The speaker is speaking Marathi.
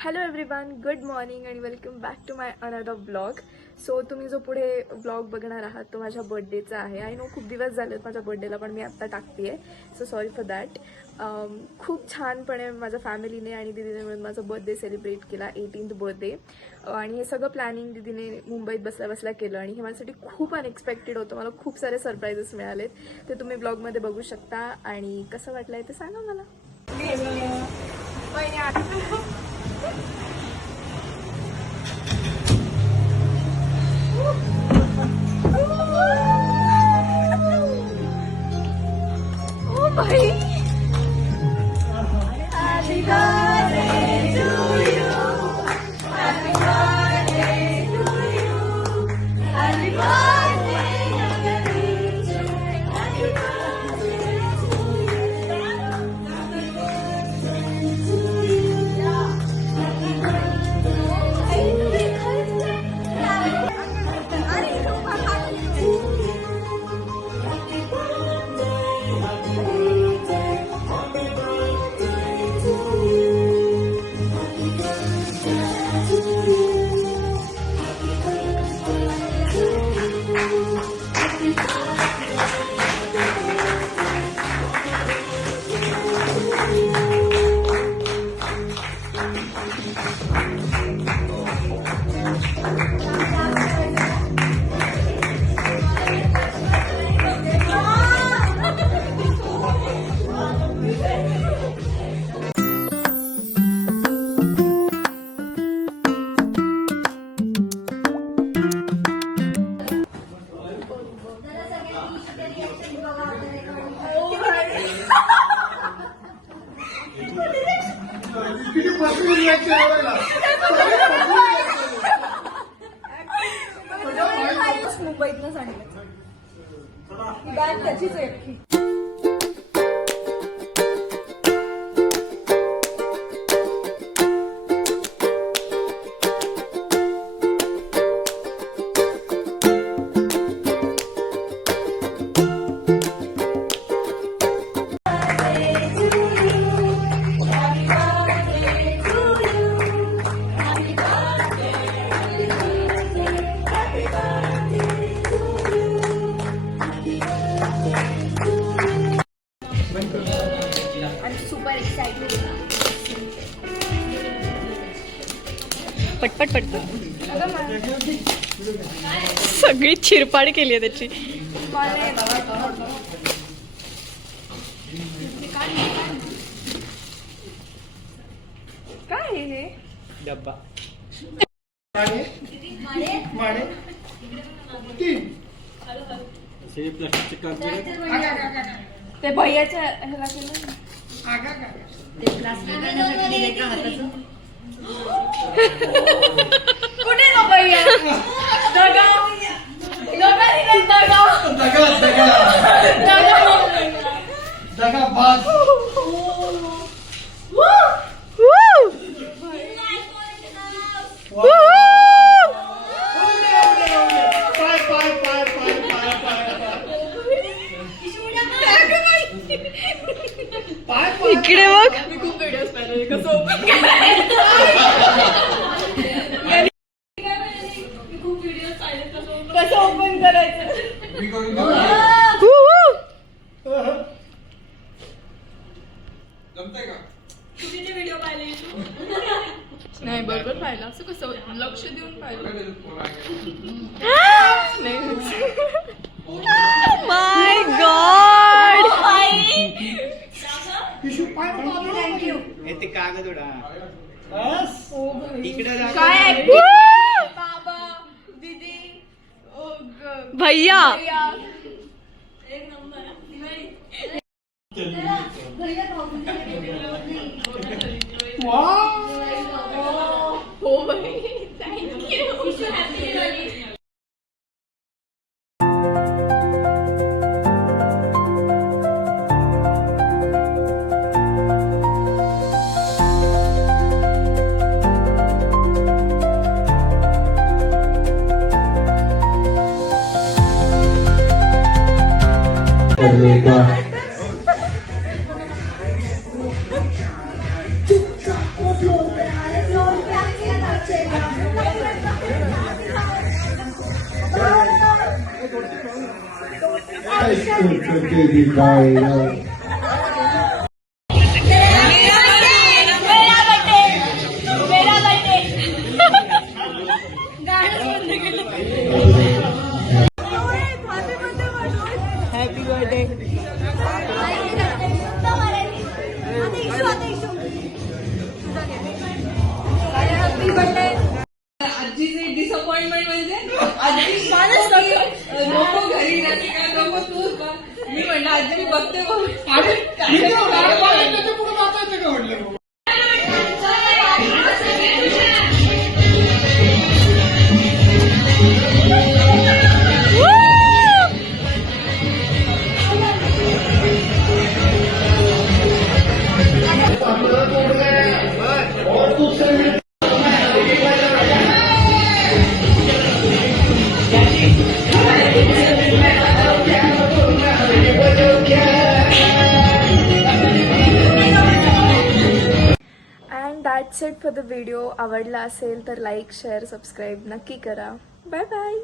हॅलो एव्हरीवन, गुड मॉर्निंग आणि welcome back to my another blog. So तुम्ही जो पुढे ब्लॉग बघणार आहात तो माझ्या बर्थडेचा आहे. आय नो खूप दिवस झालेत माझ्या बर्थडेला, पण मी आत्ता टाकते आहे. So sorry for that. खूप छानपणे माझ्या फॅमिलीने आणि दीदीने मिळून माझा बर्थडे सेलिब्रेट केला, 18th बर्थडे. आणि हे सगळं प्लॅनिंग दीदीने मुंबईत बसल्या बसल्या केलं आणि हे माझ्यासाठी खूप अनएक्सपेक्टेड होतं. मला खूप सारे सरप्राईजेस मिळालेत, ते तुम्ही ब्लॉगमध्ये बघू शकता. आणि कसं वाटलंय ते सांगा मला. ओ भाई, Happy birthday to you, Happy birthday to you, Happy birthday Nagaraja, Happy birthday to you, Happy birthday to you, Happy मुंबईतनं सांगितलं बॅग त्याचीच आहे. पटपट पटपट सगळी चिरपाड केली आहे त्याची. काय हे डब्बा ते भैयाच्या ह्याला केलं. कुठे ना भैया दगा इकडे बघ. मी खूप व्हिडिओज पाहिले कसं ओपन करायचं. मी खूप व्हिडिओज पाहिले कसं ओपन करायचं. जमतंय का? तुम्ही जे व्हिडिओ पाहिले नाही बरोबर पाहिलं. असं कसं लक्ष देऊन पाहिलं. माय गॉड. भैया एक नंबर. हो भाई, थँक्यू. काय करते दिखाएगा हॅपी बर्थडे. आजीचे डिसअपॉइंटमेंट म्हणजे आजी नको घरी जाते का नको तू का मी म्हणलं आजी मी बघते and that's it for the video. आवडला असेल तर लाईक शेअर सबस्क्राईब नक्की करा. Bye bye.